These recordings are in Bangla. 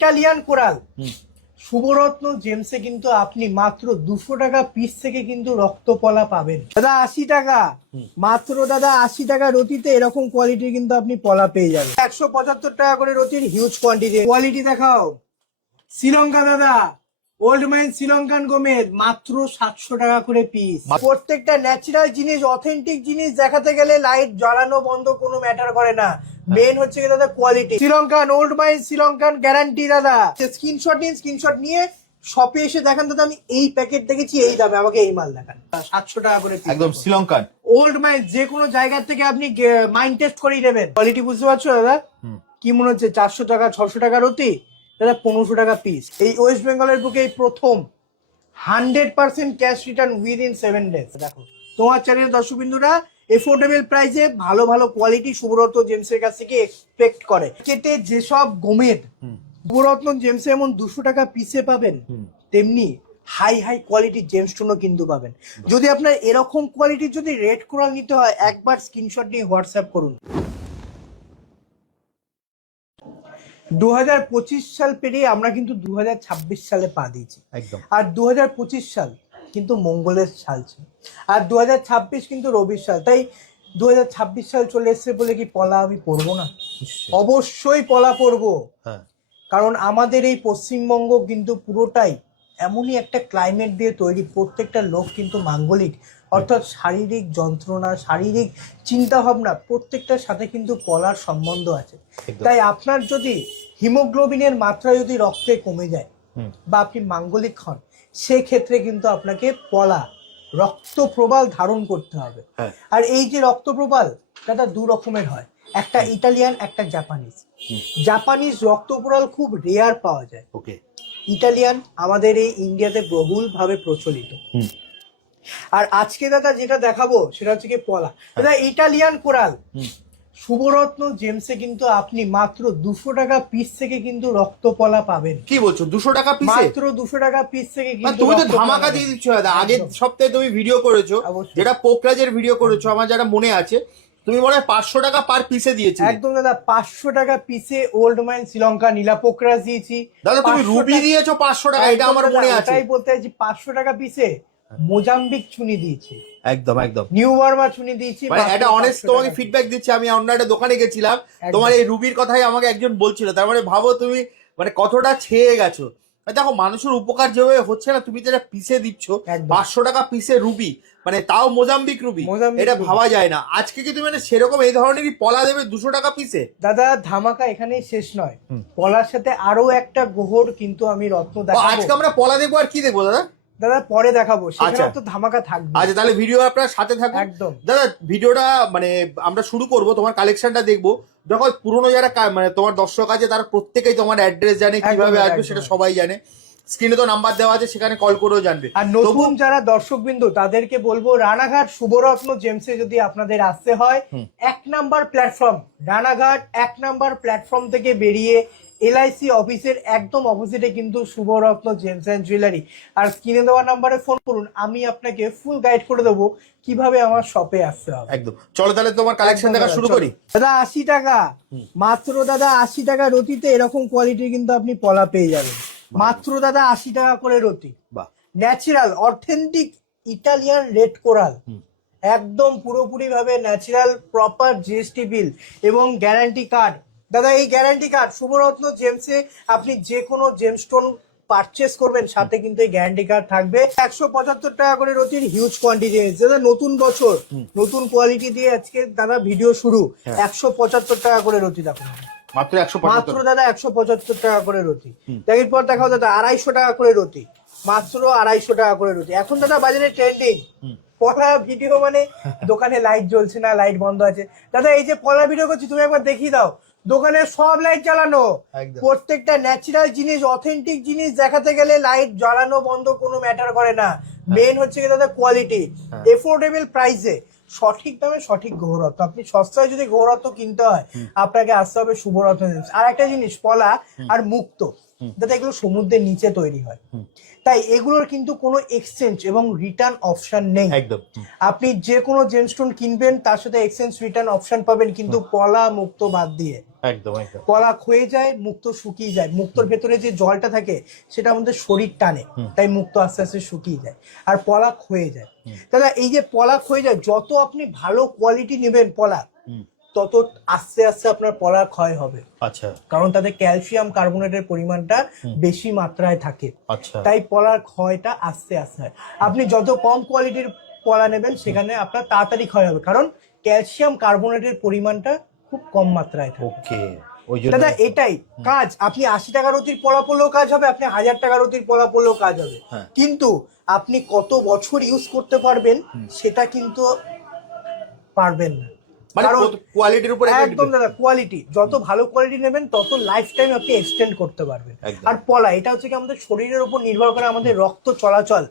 ইটালিয়ান কোরাল শুভরত্ন জেমসে কিন্তু আপনি মাত্র 200 টাকা পিস থেকে কিন্তু রক্তপলা পাবেন দাদা। 80 টাকা মাত্র দাদা, 80 টাকা রতিতে এরকম কোয়ালিটির কিন্তু আপনি পলা পেয়ে যাবেন। 175 টাকা করে রতির হিউজ কোয়ান্টিটি। কোয়ালিটি দেখাও। শ্রীলঙ্কা দাদা, ওল্ড মাইন শ্রীলঙ্কান গোমেদ মাত্র 700 টাকা করে পিস। প্রত্যেকটা ন্যাচারাল জিনিস, অথেন্টিক জিনিস দেখাতে গেলে লাইট জ্বালানো বন্ধ কোনো ম্যাটার করে না। মেন হচ্ছে কি দাদা quality. Sri Lankan old mine Sri Lankan guarantee দাদা। স্ক্রিনশট নিন, স্ক্রিনশট নিয়ে শপে এসে দেখান দাদা আমি এই প্যাকেট দেখেছি এই দামে, আমাকে এই মাল দেখান। 700 টাকা করে একদম শ্রীলঙ্কান ওল্ড মাইন, যে কোনো জায়গা থেকে আপনি মাইন্ড টেস্ট করেই নেবেন। কোয়ালিটি বুঝতে পারছো দাদা? কি মনে হচ্ছে 400 টাকা 600 টাকা রতি দাদা, 1500 টাকা পিস। এই ওয়েস্ট বেঙ্গলের বুকে এই প্রথম 100% ক্যাশ রিটার্ন উইদিন 7 ডেজ। দেখো তোমার চ্যানেলের দর্শকবিন্দুরা এফোর্ডেবল প্রাইসে ভালো ভালো কোয়ালিটি শুভরত্ন জেমসের কাছ থেকে এক্সপেক্ট করে। কেটে যেসব গোমেদ শুভরত্ন জেমসে এমন 200 টাকা পিসে পাবেন, তেমনি হাই হাই কোয়ালিটির জেমস্টোনও কিন্তু পাবেন। যদি আপনার এরকম কোয়ালিটির যদি রেড কোরাল নিতে হয়, একবার স্ক্রিনশট নিয়ে হোয়াটসঅ্যাপ করুন। 2025 সাল পেরিয়ে আমরা কিন্তু 2026 সালে পা দিয়েছি একদম। আর 2025 সাল কিন্তু মঙ্গলের সাল ছিল, আর 2026 কিন্তু রবির সাল। তাই 2026 সাল চলে এসছে বলে কি পলা আমি পরবো না? অবশ্যই পলা পরবো। কারণ আমাদের এই পশ্চিমবঙ্গ কিন্তু পুরোটাই এমনই একটা ক্লাইমেট দিয়ে তৈরি, প্রত্যেকটা লোক কিন্তু মাঙ্গলিক, অর্থাৎ শারীরিক যন্ত্রণা, শারীরিক চিন্তা ভাবনা প্রত্যেকটার সাথে কিন্তু পলার সম্বন্ধ আছে। তাই আপনার যদি হিমোগ্লোবিনের মাত্রা যদি রক্তে কমে যায় বা আপনি মাঙ্গলিক হন, সেক্ষেত্রে কিন্তু আপনাকে পলা রক্তপ্রবাল ধারণ করতে হবে। আর এই যে রক্তপ্রবাল দাদা 2 রকমের হয়, একটা ইটালিয়ান, একটা জাপানিজ। জাপানিজ রক্তপ্রবাল খুব রেয়ার পাওয়া যায়। ইটালিয়ান আমাদের এই ইন্ডিয়াতে বহুল ভাবে প্রচলিত। আর আজকে দাদা যেটা দেখাবো সেটা হচ্ছে কি পলা। দাদা ইটালিয়ান কোরাল শুভরত্ন জেমসে কিন্তু আপনি মাত্র 200 টাকা পিস থেকে কিন্তু রক্তপলা পাবেন। কি বলছো 200 টাকা পিসে? মাত্র 200 টাকা পিস থেকে কিন্তু তুমি তো ধামাকা দিয়ে দিচ্ছ দাদা। আগের সপ্তাহে তুমি ভিডিও করেছো, যেটা পোকরাজের ভিডিও করেছো, আমার যারা মনে আছে, তুমি মনে হয় 500 টাকা পার পিসে দিয়েছি। একদম দাদা, 500 টাকা পিসে ওল্ড মাইন শ্রীলঙ্কা নীলা পোকরাজ দিয়েছি দাদা। তুমি রুবি দিয়েছো 500 টাকা, এটা আমার মনে আছে। তাই বলতে চাইছি 500 টাকা পিসে মোজাম্বিক চুনি দিয়েছি। একদম একদম নিউ বার্মা চুনি দিয়েছি। মানে এটা অনেস্ট তোমাকে ফিডব্যাক দিচ্ছি। আমি অন্য একটা দোকানে গেছিলাম, তোমার এই রুবির কথাই আমাকে একজন বলছিল। তার মানে ভাবো তুমি মানে কতটা ছেয়ে গেছো। দেখো মানুষের উপকার যেভাবে হচ্ছে না, তুমি যেটা পিসে দিচ্ছ 500 টাকা পিসে রুবি, মানে তাও মোজাম্বিক রুবি, এটা ভাবা যায় না। আজকে কি তুমি মানে সেরকম এই ধরনেরই পলা দেবে 200 টাকা পিসে? দাদা ধামাকা এখানেই শেষ নয়, পলার সাথে আরো একটা গোহর কিন্তু আমি রত্ন দেখাবো। আজকে আমরা পলা দেখবো আর কি দেখবো দাদা? দাদা পরে দেখাবো, সেখানে তো ধামাকা থাকবে। আচ্ছা তাহলে ভিডিও আপনার সাথে থাকুন একদম। দাদা ভিডিওটা মানে আমরা শুরু করব, তোমার কালেকশনটা দেখবো। দেখো পুরোনো যারা মানে তোমার দর্শক আছে তারা প্রত্যেকেই তোমার অ্যাড্রেস জানে, কিভাবে আসবে সেটা সবাই জানে। স্ক্রিনে তো নাম্বার দেওয়া আছে, সেখানে কল করেও জানবে। আর নতুন যারা দর্শকবৃন্দ তাদেরকে বলবো, রানাঘাট শুভরত্ন জেমসে যদি আপনাদের আসতে হয়, 1 number platform Ranaghat 1 number platform থেকে বেরিয়ে LIC অফিসের একদম অপোজিটে কিন্তু শুভরত্ন জেমস এন্ড জুয়েলারি। আর স্ক্রিনে দেওয়া নাম্বারে ফোন করুন, আমি আপনাকে ফুল গাইড করে দেবো কিভাবে আমার শপে আসতে হবে। একদম। চলো তাহলে তোমার কালেকশন দেখা শুরু করি। দাদা 80 টাকা মাত্র, দাদা 80 টাকা রতিতে এরকম কোয়ালিটির কিন্তু আপনি পলা পেয়ে যাবেন। মাত্র দাদা 80 টাকা করে রতি। Natural authentic Italian red coral, একদম পুরোপুরি ভাবে ন্যাচারাল, প্রপার GST বিল এবং গ্যারান্টি কার্ড। দাদা এই গ্যারান্টি কার্ড শুভরত্ন জেমসে আপনি যে কোনো জেমস্টোন পারচেস করবেন, সাথে কিন্তু এই গ্যারান্টি কার্ড থাকবে। 175 টাকা করে রতির হিউজ কোয়ান্টিটি। দাদা নতুন বছর নতুন কোয়ালিটি দিয়ে আজকে দাদা ভিডিও শুরু। 175 টাকা করে রতি দেখুন, মাত্র দাদা 175 টাকা করে রতি। এরপর দেখাও দাদা 250 টাকা করে রতি, মাত্র 250 টাকা করে রতি। এখন দাদা বাজারে ট্রেন্ডিং পলা ভিডিও, মানে দোকানে লাইট জ্বলছে না, লাইট বন্ধ আছে। দাদা এই যে পলা ভিডিও করছি, তুমি একবার দেখিয়ে দাও, দোকানে সব লাইট জ্বালানো। প্রত্যেকটা ন্যাচারাল জিনিস, অথেন্টিক জিনিস দেখাতে গেলে লাইট জ্বালানো বন্ধ কোনো ম্যাটার করে না। মেন হচ্ছে কি দাদা কোয়ালিটি, এফোর্ডেবল প্রাইসে সঠিক দামে সঠিক গৌরত্ব। আপনি সস্তায় যদি গৌরত্ব কিনতে হয়, আপনাকে আসতে হবে শুভরত্ন। আর একটা জিনিস, পলা আর মুক্তো দাদা এগুলো সমুদ্রের নিচে তৈরি হয়, তাই এগুলোর কিন্তু কোনো এক্সচেঞ্জ এবং রিটার্ন অপশন নেই। একদম। আপনি যে কোনো জেমস্টোন কিনবেন তার সাথে এক্সচেঞ্জ রিটার্ন অপশন পাবেন, কিন্তু পলা মুক্তো বাদ দিয়ে। একদম একদম। পলা ক্ষয়ে যায়, মুক্ত শুকিয়ে যায়, মুক্তর ভেতরে যে জলটা থাকে সেটা আমাদের শরীর টানে, তাই মুক্ত আস্তে আস্তে শুকিয়ে যায় আর পলা ক্ষয়ে যায়। দাদা এই যে পলা ক্ষয়ে যায়, যত আপনি ভালো কোয়ালিটি নেবেন পলা, তত আস্তে আস্তে আপনার পলা ক্ষয় হবে। আচ্ছা কারণ তাতে ক্যালসিয়াম কার্বনেটের পরিমাণটা বেশি মাত্রায় থাকে, আচ্ছা। তাই পলার ক্ষয়টা আস্তে আস্তে হয়। আপনি যত কম কোয়ালিটির পলা নেবেন সেখানে আপনার তাড়াতাড়ি ক্ষয় হবে, কারণ ক্যালসিয়াম কার্বনেটের পরিমাণটা খুব কম মাত্রায় থাকে। ওকে, ওই জন্য দাদা এটাই কাজ, আপনি 80 টাকা রতির পলা পড়লেও কাজ হবে, আপনি 1000 টাকা রতির পলা পড়লেও কাজ হবে, কিন্তু আপনি কত বছর ইউজ করতে পারবেন সেটা কিন্তু পারবেন না। মানে কোয়ালিটির উপর একদম দাদা, কোয়ালিটি যত ভালো কোয়ালিটি নেবেন তত লাইফ টাইম আপনি এক্সটেন্ড করতে পারবেন। আর পলা এটা হচ্ছে কি আমাদের শরীরের উপর নির্ভর করে আমাদের রক্ত চলাচল,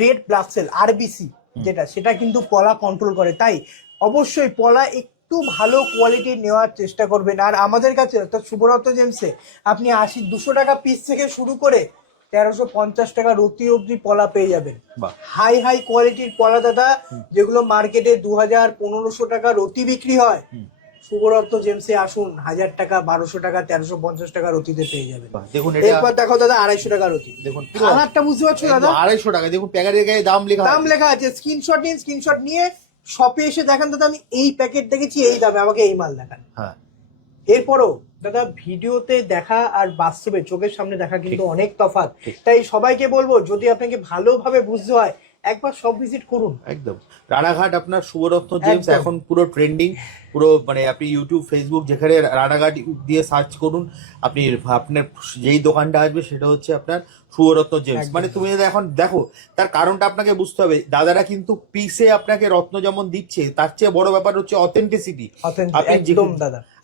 রেড ব্লাড সেল আরবিসি যেটা, সেটা কিন্তু পলা কন্ট্রোল করে। তাই অবশ্যই পলা একটু ভালো কোয়ালিটি নেওয়ার চেষ্টা করবেন। আর আমাদের কাছে অর্থাৎ শুভরত্ন জেমসে আপনি 200 টাকা পিস থেকে শুরু করে 1350 টাকা রতি অবধি পলা পেয়ে যাবেন। হাই হাই কোয়ালিটির পলা দাদা, যেগুলো মার্কেটে 2000-1500 টাকা রতি বিক্রি হয়, শুভরত্ন জেমসে আসুন 1000 টাকা, 1200 টাকা, 1350 টাকা রতিতে পেয়ে যাবেন। দেখুন এরপর দেখো দাদা 250 টাকা রতি, দেখুন কালারটা বুঝতে পারছো দাদা, 250 টাকা। দেখুন প্যাকেটের গায়ে দাম লেখা আছে, স্ক্রিনশট নিন, স্ক্রিনশট নিয়ে শপে এসে দেখান দাদা আমি এই প্যাকেট দেখেছি এই দামে, আমাকে এই মাল দেখান। হ্যাঁ, এরপরও দাদা ভিডিওতে দেখা আর বাস্তবে চোখের সামনে দেখা কিন্তু অনেক তফাৎ। তাই সবাইকে বলবো যদি আপনাকে ভালোভাবে বুঝতে হয় একবার সব ভিজিট করুন। একদম। রানাঘাট আপনার শুভরত্ন জেমস এখন পুরো ট্রেন্ডিং, পুরো মানে আপনি ইউটিউব ফেসবুক যেখানে রানাঘাট দিয়ে সার্চ করুন, আপনি আপনার যেই দোকানটা আসবে সেটা হচ্ছে আপনার শুভরত্ন জেমস। মানে তুমি যদি এখন দেখো, তার কারণটা আপনাকে বুঝতে হবে। দাদারা কিন্তু পিসে আপনাকে রত্ন যেমন দিচ্ছে, তার চেয়ে বড় ব্যাপার হচ্ছে অথেন্টিসিটি।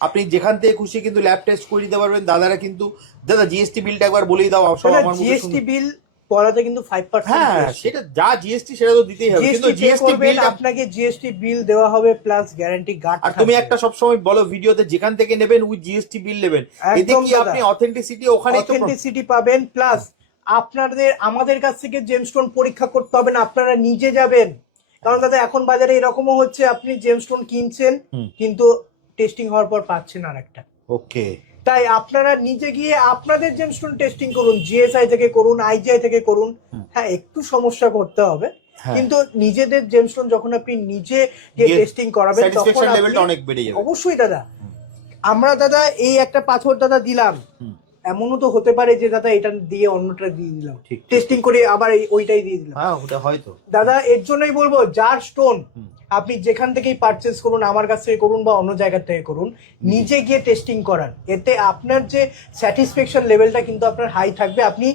আপনি যেখান থেকে খুশি কিন্তু ল্যাব টেস্ট করে দিতে পারবেন। দাদারা কিন্তু দাদা জিএসটি বিলটা একবার বলেই দাও। জিএসটি বিল পড়াতে কিন্তু 5%, হ্যাঁ সেটা যা জিএসটি সেটা তো দিতেই হবে, কিন্তু জিএসটি বিল আপনাকে জিএসটি বিল দেওয়া হবে প্লাস গ্যারান্টি গার্ড। আর তুমি একটা সবসময় বলো ভিডিওতে যেখান থেকে নেবেন উইথ জিএসটি বিল নেবেন, এতে কি আপনি অথেন্টিসিটি ওখানে অথেন্টিসিটি পাবেন, প্লাস আপনাদের আমাদের কাছ থেকে জেমস্টোন পরীক্ষা করতে হবে না, আপনারা নিজে যাবেন। কারণ দাদা এখন বাজারে এরকমও হচ্ছে আপনি জেমস্টোন কিনছেন কিন্তু টেস্টিং হওয়ার পর পাচ্ছেন আরেকটা। ওকে, তাই আপনারা নিজে গিয়ে আপনাদের জেমস্টোন টেস্টিং করুন, জিএসআই থেকে করুন, আইজিআই থেকে করুন। হ্যাঁ একটু সমস্যা করতে হবে, কিন্তু নিজেদের জেমস্টোন যখন আপনি নিজে গিয়ে টেস্টিং করাবেন তখন লেভেলটা অনেক বেড়ে যাবে। অবশ্যই দাদা, আমরা দাদা এই একটা পাথর দাদা দিলাম, এমনও তো হতে পারে যে দাদা এটা দিয়ে অন্যটা দিয়ে দিলাম, টেস্টিং করে আবার ওইটাই দিয়ে দিলাম। হ্যাঁ ওটা হয়তো দাদা এর জন্যই বলবো যার স্টোন আপনি যেখান থেকেই পারচেজ করুন, আমার কাছ থেকে করুন বা অন্য জায়গা থেকে করুন, নিজে গিয়ে টেস্টিং করান। এতে আপনার যে স্যাটিসফ্যাকশন লেভেলটা কিন্তু আপনার হাই থাকবে, আপনি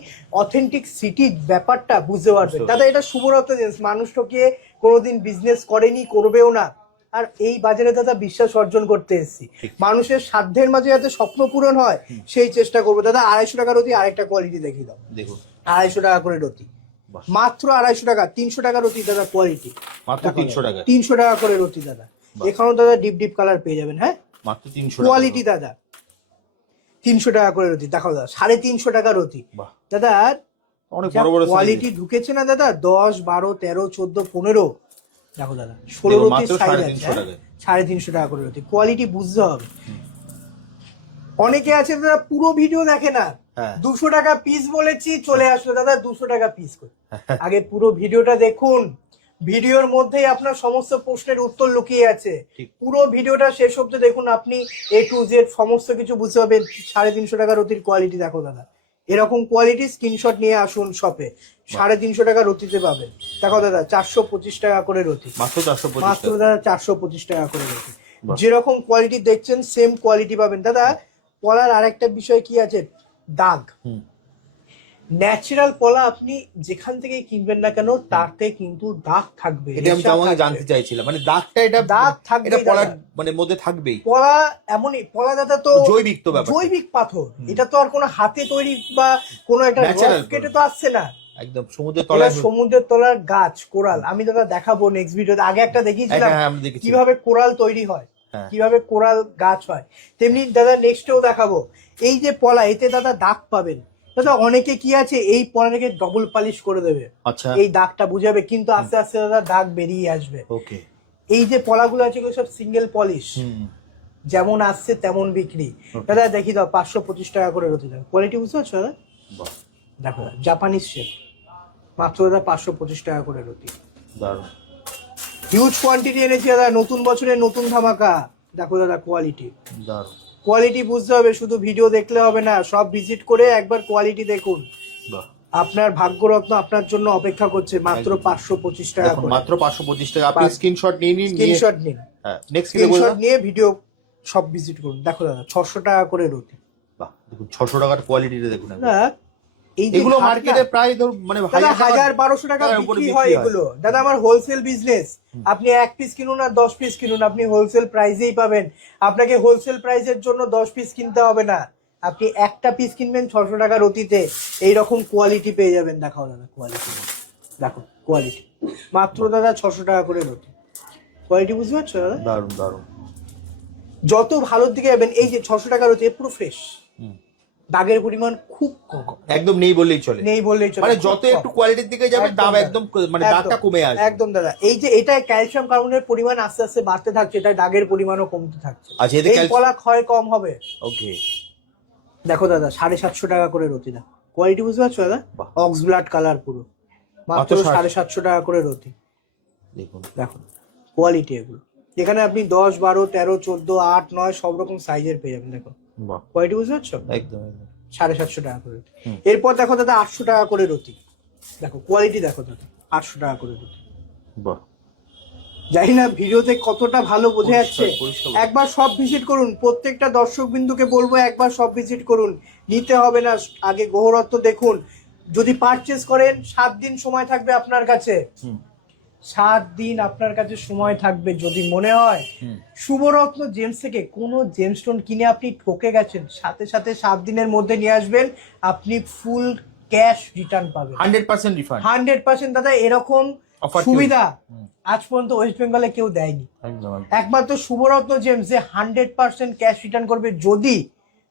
অথেন্টিক সিটি ব্যাপারটা বুঝতে পারবেন। দাদা এটা শুভরত্ন জেমস, মানুষ ঠকিয়ে কোনোদিন বিজনেস করেনি, করবেও না। আর এই বাজারে দাদা বিশ্বাস অর্জন করতে এসেছি, মানুষের সাধ্যের মাঝে যাতে স্বপ্ন পূরণ হয় সেই চেষ্টা করবো। দাদা 250 টাকা রতি আরেকটা কোয়ালিটি দেখিয়ে দাও। দেখুন 250 টাকা করে রতি, মাত্র 250 টাকা। 300 টাকা রতি দাদা কোয়ালিটি, মাত্র 300 টাকা। 300 টাকা করে রতি দাদা। এখানেও দাদা ডিপ ডিপ কালার পেয়ে যাবেন। হ্যাঁ মাত্র 300 কোয়ালিটি দাদা, 300 টাকা করে রতি। দেখো দাদা 350 টাকা রতি। দাদা অনেক বড় বড় কোয়ালিটি ঢুকেছে না দাদা, 10, 12, 13, 14, 15, দেখো দাদা 16 রতির সাইজ আছে। 350 টাকা করে রতি, কোয়ালিটি বুঝতে হবে। অনেকে আছে দাদা পুরো ভিডিও দেখে না, 200 টাকা পিস বলেছি চলে আসলো দাদা 200 টাকা পিস করে। আগে পুরো ভিডিওটা দেখুন, ভিডিওর মধ্যেই আপনার সমস্ত প্রশ্নের উত্তর লুকিয়ে আছে। পুরো ভিডিওটা শেষ অবধি দেখুন, আপনি A to Z সমস্ত কিছু বুঝতে পারবেন। 350 টাকা রতির কোয়ালিটি দেখো দাদা, এরকম কোয়ালিটি স্ক্রিনশট নিয়ে আসুন শপে, 350 টাকা রতিতে পাবেন। দেখো দাদা 425 টাকা করে রতি, মাত্র দাদা 425 টাকা করে রতি। যেরকম কোয়ালিটি দেখছেন সেম কোয়ালিটি পাবেন। দাদা পলার আরেকটা বিষয় কি আছে, দাগ। ন্যাচারাল পলা আপনি যেখান থেকে কিনবেন না কেন তাতে কিন্তু দাগ থাকবে। এটা আমি তোমাকে জানতে চাইছিলাম, মানে দাগটা এটা দাগ থাকবে, এটা পলার মানে মধ্যে থাকবেই। পলা এমনই, পলা দাদা তো জৈবিক, তো ব্যাপার জৈবিক পাথর, এটা তো আর কোনো হাতে তৈরি বা কোনো একটা কেটে তো আসছে না, একদম সমুদ্রের তলার গাছ কোরাল। আমি দাদা দেখাবো নেক্সট ভিডিওতে, আগে একটা দেখিয়েছিলাম কিভাবে কোরাল তৈরি হয়, কিভাবে কোরাল গাছ হয়, তেমনি দাদা নেক্সটেও দেখাবো। এই যে পলা, এতে দাদা দাগ পাবেন দাদা। অনেকে কি আছে এই পলাটাকে ডবল পলিশ করে দেবে, এই দাগটা বুঝাবে, কিন্তু আস্তে আস্তে দাদা দাগ বেরিয়ে আসবে। এই যে পলাগুলো আছে এগুলো সব সিঙ্গেল পলিশ, যেমন আসছে তেমন বিক্রি। দাদা দেখি দাও 525 টাকা করে রতি দাও, কোয়ালিটি বুঝতে পারছো দাদা? দেখো জাপানিজ শেপ, মাত্র দাদা 525 টাকা করে রতি। দারুণ। হিউজ কোয়ান্টিটি এনেছি দাদা, নতুন বছরে নতুন ধামাকা। দেখো দাদা কোয়ালিটি, দারুণ। কোয়ালিটি বুঝতে হবে, শুধু ভিডিও দেখলে হবে না, সব ভিজিট করে একবার কোয়ালিটি দেখুন। আপনার ভাগ্যরত্ন আপনার জন্য অপেক্ষা করছে মাত্র 525 টাকা করে। মাত্র 525 টাকা। আপনি স্ক্রিনশট নিয়ে নিন, স্ক্রিনশট নিন। হ্যাঁ, নেক্সট স্ক্রিনশট নিয়ে ভিডিও সব ভিজিট করুন। দেখো দাদা 600 টাকা করে রতি। বাহ, দেখুন 600 টাকার কোয়ালিটিটা দেখুন। দাদা এই যে এগুলো মার্কেটে প্রায় ধরুন মানে 1000-1200 টাকা বিক্রি হয় এগুলো। দাদা আমার হোলসেল বিজনেস, আপনি 1 পিস কিনুন আর 10 পিস কিনুন, আপনি হোলসেল প্রাইসেই পাবেন। আপনাকে হোলসেল প্রাইসের জন্য 10 পিস কিনতে হবে না, আপনি একটা পিস কিনবেন 600 টাকা রতিতে, এইরকম কোয়ালিটি পেয়ে যাবেন। দেখাও দাদা কোয়ালিটি, দেখো কোয়ালিটি মাত্র দাদা 600 টাকা করে রতি। কোয়ালিটি বুঝতে পারছো দাদা? দারুণ দারুণ। যত ভালোর দিকে যাবেন, এই যে 600 টাকা রতি পুরো ফ্রেশ, দাগের পরিমাণ খুব কম, একদম নেই বললেই চলে, নেই বললেই চলে। মানে যত একটু কোয়ালিটির দিকে যাবে দাম একদম মানে দাগটা কমে আসবে। একদম দাদা, এই যে এটা ক্যালসিয়াম কার্বনের পরিমাণ আস্তে আস্তে বাড়তে থাকছে, এটা দাগের পরিমাণও কমতে থাকছে। আচ্ছা, এতে এই পলা ক্ষয় কম হবে। ওকে। দেখো দাদা 750 টাকা করে রতি। না কোয়ালিটি বুঝতে পারছো দাদা? অক্স ব্লাড কালার পুরো, মাত্র 750 টাকা করে রতি। দেখুন দেখো কোয়ালিটি এগুলো, যেখানে আপনি 10, 12, 13, 14, 8, 9 সব রকম সাইজের পেয়ে যাবেন। দেখো কোয়ালিটি বুঝতে পারছো? একদম 750 টাকা করে। এরপর দেখো দাদা 800 টাকা করে রতি। দেখো কোয়ালিটি দেখো দাদা 800 টাকা করে রতি। বাহ, জানি না ভিডিওতে কতটা ভালো বোঝা যাচ্ছে, একবার সব ভিজিট করুন। প্রত্যেকটা দর্শক বিন্দুকে বলবো একবার সব ভিজিট করুন, নিতে হবে না, আগে গ্রহরত্ন দেখুন। যদি পারচেস করেন 7 দিন সময় থাকবে আপনার কাছে, 7 দিন আপনার কাছে সময় থাকবে। যদি মনে হয় শুভরত্ন জেমস থেকে কোনো জেমস্টোন কিনে আপনি ঠকে গেছেন, সাথে সাথে 7 দিনের মধ্যে নিয়ে আসবেন, আপনি ফুল ক্যাশ রিটার্ন পাবেন, 100% রিফান্ড। 100% দাদা। এরকম সুবিধা আজ পর্যন্ত ওয়েস্ট বেঙ্গলে কেউ দেয়নি, একমাত্র শুভরত্ন জেমস যে 100% ক্যাশ রিটার্ন করবে। যদি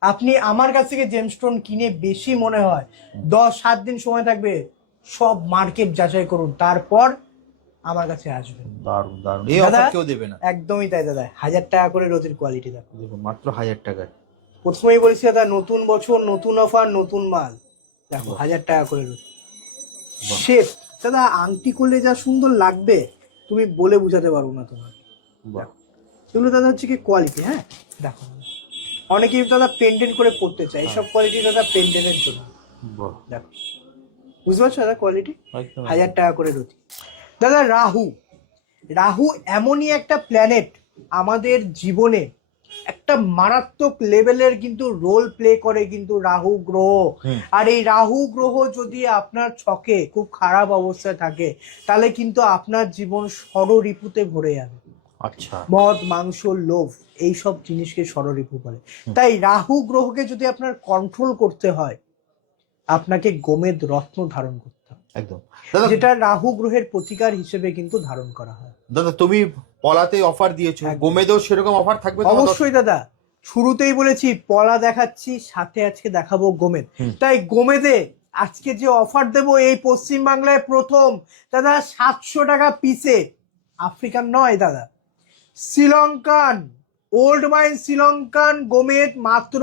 আপনি আমার কাছ থেকে জেমস্টোন কিনে বেশি মনে হয়, 7 দিন সময় থাকবে, সব মার্কেট যাচাই করুন, তারপর আমার কাছে আসবেন। দারুণ দারুণ, এই অফার কেউ দেবে না। একদমই তাই দাদা, 1000 টাকা করে রতির কোয়ালিটি দেখো। দেখুন মাত্র 1000 টাকায়। প্রথমেই বলেছি দাদা নতুন বছর নতুন অফার নতুন মাল। দেখো 1000 টাকা করে রতি। শেপ দাদা আংটি করলে যা সুন্দর লাগবে তুমি বলে বুঝাতে পারবো না তোমার। এগুলো দাদা হচ্ছে কি কোয়ালিটি। হ্যাঁ দেখো, অনেকেই দাদা পেন্ডেন্ট করে পড়তে চায়, এইসব কোয়ালিটি দাদা পেন্ডেন্টের জন্য। দেখো বুঝতে পারছো দাদা কোয়ালিটি, 1000 টাকা করে রতি। দাদা রাহু, রাহু এমনই একটা প্ল্যানেট আমাদের জীবনে একটা মারাত্মক লেভেলের কিন্তু রোল প্লে করে কিন্তু রাহু গ্রহ। আর এই রাহু গ্রহ যদি আপনার ছকে খুব খারাপ অবস্থায় থাকে, তাহলে কিন্তু আপনার জীবন ষড়রিপুতে ভরে যাবে। আচ্ছা, মদ মাংস লোভ এইসব জিনিসকে ষড়রিপু বলে। তাই রাহু গ্রহকে যদি আপনার কন্ট্রোল করতে হয়, আপনাকে গোমেদ রত্ন ধারণ করতে হবে, একদম যেটা রাহু গ্রহের প্রতিকার হিসেবে কিন্তু ধারণ করা হয়। দাদা তুমি পলাতে অফার দিয়েছো, গোমেদেও সেরকম অফার থাকবে? অবশ্যই দাদা, শুরুতেই বলেছি পলা দেখাচ্ছি, সাথে আজকে দেখাবো গোমেদ। তাই গোমেদে আজকে যে অফার দেবো এই পশ্চিম বাংলায় প্রথম দাদা, 700 টাকা পিসে। আফ্রিকান নয় দাদা, শ্রীলঙ্কান ওল্ড মাইন শ্রীলঙ্কান গোমেদ মাত্র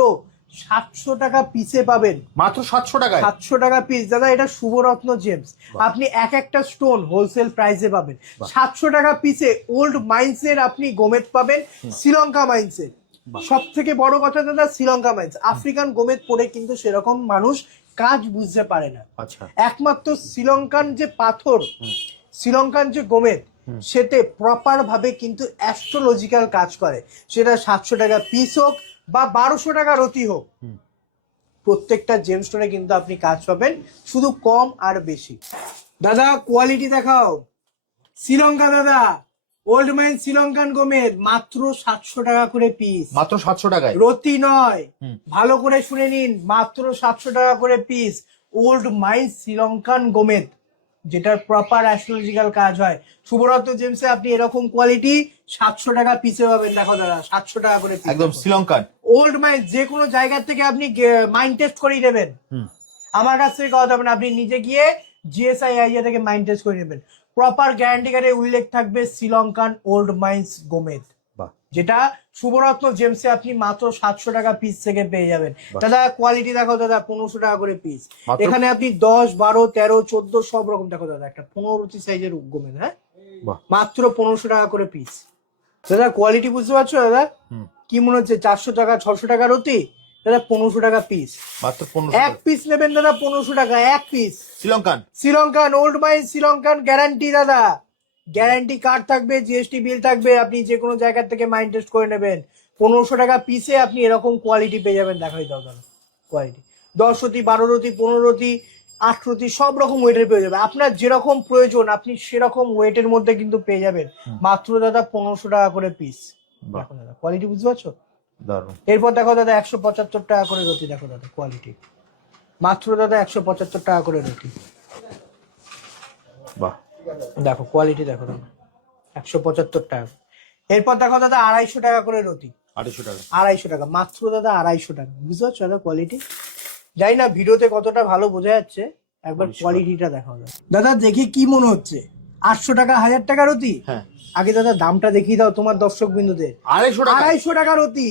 700 টাকা পিসে পাবেন। মাত্র 700 টাকায়? 700 টাকা পিস দাদা, এটা শুভরত্ন জেমস। আপনি এক একটা স্টোন হোলসেল প্রাইসে পাবেন। 700 টাকা পিসে ওল্ড মাইন্সের আপনি গোমেদ পাবেন, শ্রীলঙ্কা মাইন্সের। সব থেকে বড় কথা দাদা, শ্রীলঙ্কা মাইন্স। আফ্রিকান গোমেদ পড়ে কিন্তু সেরকম মানুষ কাজ বুঝতে পারে না। একমাত্র শ্রীলঙ্কান যে পাথর, শ্রীলঙ্কান যে গোমেদ, সেতে প্রপার ভাবে কিন্তু অ্যাস্ট্রোলজিক্যাল কাজ করে। সেটা 700 টাকা পিস হোক বা 1200 টাকা রতি হোক, প্রত্যেকটা জেমস্টোনে কিন্তু আপনি কাজ পাবেন, শুধু কম আর বেশি। দাদা কোয়ালিটি দেখাও। শ্রীলঙ্কা দাদা, ওল্ড মাইন শ্রীলঙ্কান গোমেদ মাত্র 700 টাকা করে পিস। মাত্র 700 টাকায়? রতি নয়, ভালো করে শুনে নিন, মাত্র 700 টাকা করে পিস। ওল্ড মাইন শ্রীলঙ্কান গোমেদ, যেটার প্রপার অ্যাস্ট্রোলজিক্যাল কাজ হয়। শুভরত্ন জেমসে আপনি এরকম কোয়ালিটি 700 টাকা পিসে পাবেন। দেখো দাদা 700 টাকা করে পিস, একদম শ্রীলঙ্কান ওল্ড মাইন। যে কোনো জায়গা থেকে আপনি মাইন্ড টেস্ট করিয়ে নেবেন, আমার কাছ থেকে কথা হবে না, আপনি নিজে গিয়ে জিএসআই আইডিয়া থেকে মাইন্ড টেস্ট করে নেবেন। প্রপার গ্যারান্টি কার্ডে উল্লেখ থাকবে শ্রীলঙ্কান ওল্ড মাইন্স গোমেদ। যেটা শুভরত্ন জেমসে আপনি মাত্র 700 টাকা পিস থেকে পেয়ে যাবেন। দাদা কোয়ালিটি দেখো দাদা, 1500 টাকা করে পিস। এখানে আপনি 10, 12, 13, 14 সব রকম দেখো দাদা, একটা 15 সাইজের গোমেদ, হ্যাঁ মাত্র 1500 টাকা করে পিস। দাদা কোয়ালিটি বুঝতে পারছো দাদা? কি মনে হচ্ছে 400 টাকা 600 টাকা রতি? দাদা 1500 টাকা পিস, মাত্র 1500 এক পিস নেবেন দাদা 1500 টাকা এক piece. Sri Lankan old mine Sri Lankan guarantee দাদা, গ্যারান্টি কার্ড থাকবে, জিএসটি বিল থাকবে, আপনি যে কোনো জায়গা থেকে মাইন্ড টেস্ট করে নেবেন। 1500 টাকা পিসে আপনি এরকম কোয়ালিটি পেয়ে যাবেন। দেখাই দাও দাদা কোয়ালিটি, 10 রতি 12 রতি 15 রতি 8 রতি সব রকম ওয়েটের পেয়ে যাবে। আপনার যেরকম প্রয়োজন আপনি সেরকম ওয়েটের মধ্যে কিন্তু পেয়ে যাবেন মাত্র দাদা 1500 টাকা করে পিস। দেখো দাদা কোয়ালিটি বুঝতে পারছো? এরপর দেখো দাদা 175 টাকা করে রতি, দেখো দাদা কোয়ালিটি মাত্র দাদা 175 টাকা করে রতি। দেখো কোয়ালিটি দেখো দাদা 175 টাকা। এরপর দেখো দাদা 250 টাকা করে রতি, 250 টাকা মাত্র দাদা 250 টাকা। বুঝতে পারছো দাদা কোয়ালিটি? জানি না ভিডিওতে কতটা ভালো বোঝা যাচ্ছে, একবার কোয়ালিটিটা দেখাও দাদা। দাদা দেখে কি মনে হচ্ছে 800 টাকা 1000 টাকা রতি? হ্যাঁ আগে দাদা দামটা দেখিয়ে দাও তোমার দর্শক বিন্দুদের। 250 টাকা রতি,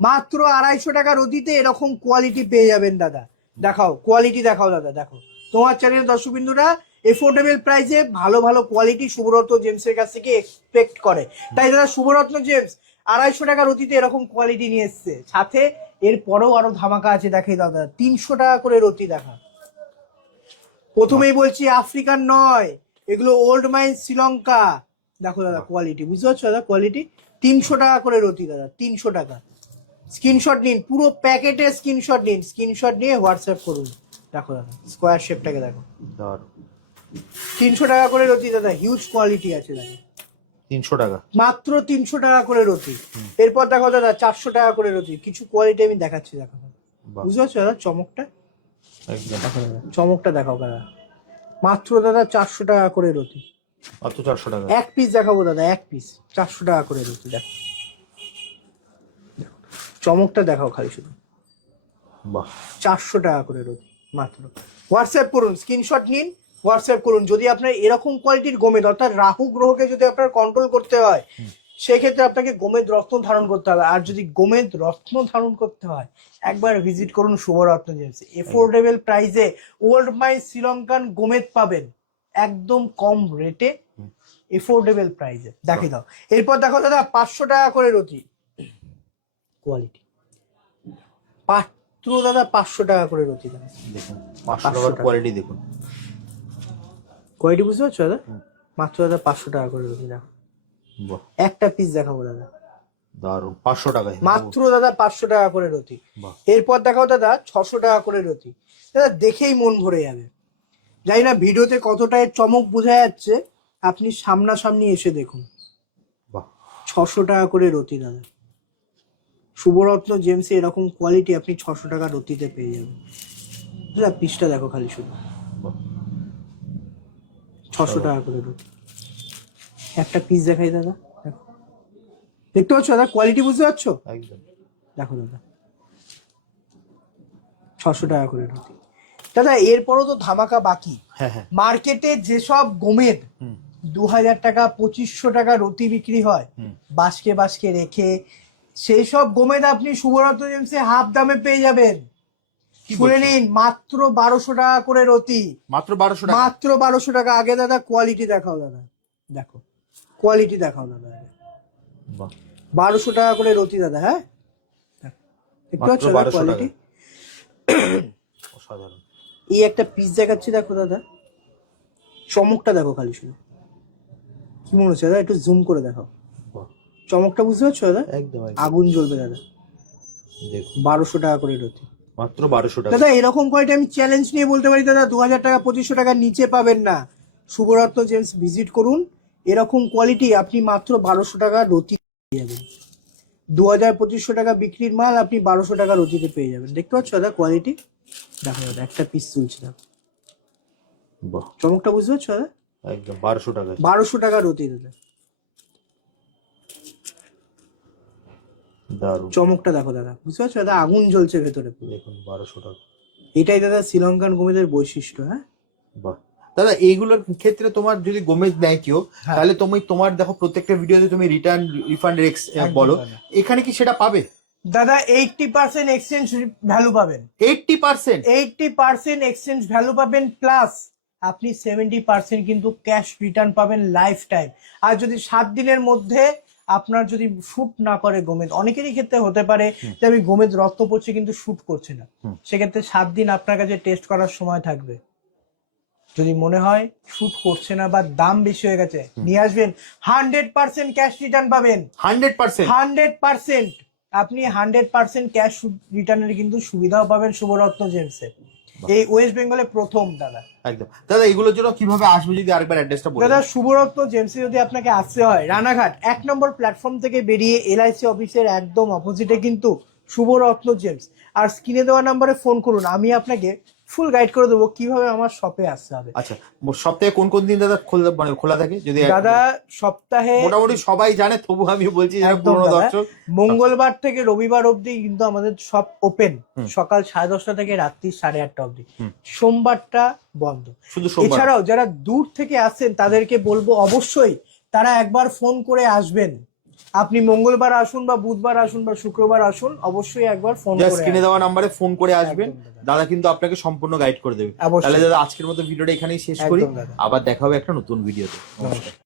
মাত্র 250 টাকা রতিতে এরকম কোয়ালিটি পেয়ে যাবেন দাদা। দেখাও কোয়ালিটি দেখাও দাদা। দেখো তোমার চ্যানেলের দর্শক বিন্দুরা এফোর্ডেবল প্রাইসে ভালো ভালো কোয়ালিটি শুভরত্ন জেমসের কাছ থেকে এক্সপেক্ট করে, তাই দাদা শুভরত্ন জেমস 250 টাকা রতিতে এরকম কোয়ালিটি নিয়ে এসছে। সাথে এরপরেও আরো ধামাকা আছে, দেখাই দাও দাদা 300 টাকা করে রতি। দেখা প্রথমেই বলছি আফ্রিকান নয়, এগুলো ওল্ড মাইন শ্রীলঙ্কা। দেখো দাদা কোয়ালিটি বুঝতে পারছো দাদা কোয়ালিটি? 300 টাকা করে রতি দাদা, 300 টাকা। স্ক্রিনশট নিন, পুরো প্যাকেটে স্ক্রিনশট নিন, স্ক্রিনশট নিয়ে হোয়াটসঅ্যাপ করুন। দেখো দাদা স্কোয়ার শেপটাকে দেখো, 300 টাকা করে রতি দাদা, হিউজ কোয়ালিটি আছে দাদা। 300 টাকা মাত্র 300 টাকা করে রতি। এরপর দেখো দাদা 400 টাকা করে রতি। কিছু কোয়ালিটি আমি দেখাচ্ছি, দেখো বুঝতে পারছো দাদা চমকটা? চমকটা দেখাও দাদা, মাত্র দাদা 400 টাকা করে রতি, মাত্র 400 টাকা এক পিস দেখাবো দাদা, এক পিস 400 টাকা করে রতি। দেখো চমকটা দেখাও খালি শুধু, 400 টাকা করে রতি মাত্র। হোয়াটসঅ্যাপ করুন, স্ক্রিনশট নিন, হোয়াটসঅ্যাপ করুন। যদি আপনার এরকম কোয়ালিটির গোমেদ, অর্থাৎ রাহু গ্রহকে যদি আপনার কন্ট্রোল করতে হয় সেক্ষেত্রে আপনাকে গোমেদ রত্ন ধারণ করতে হবে। আর যদি গোমেদ রত্ন ধারণ করতে হয় একবার ভিজিট করুন শুভরত্ন জেমস। এফোর্ডেবল প্রাইসে ওল্ড মাই শ্রীলঙ্কান গোমেদ পাবেন একদম কম রেটে, এফোর্ডেবল প্রাইসে। দেখে দাও। এরপর দেখো দাদা 500 টাকা করে রতি কোয়ালিটি, মাত্র দাদা 500 টাকা করে রতি। দেখুন 500 টাকার কোয়ালিটি দেখুন, কোয়ালিটি বুঝতে পারছো দাদা? মাত্র দাদা 500 টাকা করে রতি। দেখো একটা পিস দেখাবো দাদা, দারুন 500 টাকায় মাত্র দাদা 500 টাকা করে রতি। এরপর দেখাও দাদা 600 টাকা করে রতি। দাদা দেখেই মন ভরে যাবে। জানি না ভিডিওতে কতটা এর চমক বোঝা যাচ্ছে, আপনি সামনাসামনি এসে দেখুন। 600 টাকা করে রতি দাদা, শুভরত্ন জেমসে এরকম কোয়ালিটি আপনি 600 টাকা রতিতে পেয়ে যাবেন। দাদা পিসটা দেখো খালি শুধু, 600 টাকা করে রতি। একটা পিস দেখাই দাদা, দেখো দেখতে পাচ্ছ দাদা কোয়ালিটি বুঝতে পারছো? একদম দেখো দাদা 600 টাকা করে রতি। দাদা এরপরও তো ধামাকা বাকি। মার্কেটে যেসব গোমেদ 2000 টাকা 2500 টাকা রতি বিক্রি হয় বাসকে বাসকে রেখে, সেই সব গোমেদ আপনি শুভরত্ন জেমসে হাফ দামে পেয়ে যাবেন। শুনে নিন, মাত্র 1200 টাকা করে রতি, মাত্র 1200 টাকা, মাত্র 1200 টাকা। আগে দাদা কোয়ালিটি দেখাও দাদা, দেখো কোয়ালিটি দেখাও দাদা। 1200 টাকা করে রতি দাদা। হ্যাঁ দেখতে পাচ্ছ কোয়ালিটি? অসাধারণ। এই একটা পিস দেখাচ্ছি, দেখো দাদা চমকটা দেখো খালি শুধু, কি মনে হচ্ছে দাদা? একটু জুম করে দেখাও, চমকটা বুঝতে পারছো দাদা? একদম আগুন জ্বলবে দাদা। দেখো 1200 টাকা করে রতি, মাত্র 1200 টাকা। দাদা এরকম কোয়ালিটি আমি চ্যালেঞ্জ নিয়ে বলতে পারি দাদা 2000 টাকা 2500 টাকার নিচে পাবেন না। শুভরত্ন জেমস ভিজিট করুন, এরকম কোয়ালিটি আপনি মাত্র 1200 টাকা রতি পেয়ে যাবেন। 2000-2500 টাকা বিক্রির মাল আপনি 1200 টাকা রতিতে পেয়ে যাবেন। দেখতে পাচ্ছ দাদা কোয়ালিটি? দেখো দাদা একটা পিস চলছে, দেখো চমকটা বুঝতে পারছো দাদা? একদম 1200 টাকা, 1200 টাকা রতি দাদা। দারুন চমকটা দেখো দাদা, বুঝতে পারছো দাদা? আগুন জ্বলছে ভেতরে, দেখুন 1200 টাকা। এটাই দাদা শ্রীলঙ্কান গোমেদের বৈশিষ্ট্য। হ্যাঁ দাদা এইগুলোর ক্ষেত্রে তোমার যদি গোমেজ নেয় কেউ, হ্যাঁ। তাহলে তুমি তোমার দেখো প্রত্যেকটা ভিডিওতে তুমি রিটার্ন রিফান্ড বলো, দাদা। এখানে কি সেটা পাবে? দাদা 80% এক্সচেঞ্জ ভ্যালু পাবেন, 80%? 80% এক্সচেঞ্জ ভ্যালু পাবেন, প্লাস আপনি 70% কিন্তু ক্যাশ রিটার্ন পাবেন লাইফ টাইম। আর যদি 7 দিনের মধ্যে আপনার যদি শুট না করে গোমেদ, অনেকেরই ক্ষেত্রে হতে পারে যে আমি গোমেদ রক্ত পড়ছে কিন্তু শুট করছে না, সেক্ষেত্রে 7 দিন আপনার কাছে টেস্ট করার সময় থাকবে। যদি মনে হয় শুট করছে না বা দাম বেশি হয়ে গেছে, নিয়ে আসবেন, 100% ক্যাশ রিটার্ন পাবেন। 100%? 100% আপনি 100% ক্যাশ রিটার্নের কিন্তু সুবিধাও পাবেন শুভরত্ন জেমসে, এই ওয়েস্ট বেঙ্গলে প্রথম দাদা। একদম। দাদা এগুলোর জন্য কিভাবে আসবে যদি আরেকবার অ্যাড্রেসটা বলে দাদা দাও। শুভরত্ন জেমসে যদি আপনাকে আসতে হয়, রানাঘাট 1 নম্বর প্ল্যাটফর্ম থেকে বেরিয়ে এলআইসি অফিসের একদম অপোজিটে কিন্তু শুভরত্ন জেমস। আর স্ক্রিনে দেওয়া নাম্বারে ফোন করুন, আমি আপনাকে ফুল গাইড করে দেবো কিভাবে আমার শপে আসতে হবে। আচ্ছা, সপ্তাহে কোন কোন দিন দাদা খোলা থাকে যদি দাদা সপ্তাহে মোটামুটি সবাই জানে, তবু আমি বলছি যারা একদম পুরনো দাদা, দর্শক। মঙ্গলবার থেকে রবিবার অবধি কিন্তু আমাদের সব ওপেন, সকাল 10:30 থেকে রাত্রি 8:30 অবধি। সোমবারটা বন্ধ। শুধু সোমবার? এছাড়াও যারা দূর থেকে আসেন তাদেরকে বলবো অবশ্যই তারা একবার ফোন করে আসবেন। আপনি মঙ্গলবার আসুন বা বুধবার আসুন বা শুক্রবার আসুন, অবশ্যই একবার ফোন যা করে স্ক্রিনে আসবেন। দেওয়া নাম্বারে ফোন করে আসবেন, একদম দাদা। দাদা কিন্তু আপনাকে সম্পূর্ণ গাইড করে দেবে। অবশ্যই। তাহলে দাদা আজকের মতো ভিডিওটা এখানেই শেষ করি, একদম দাদা। আবার দেখা হবে একটা নতুন ভিডিওতে। নমস্কার।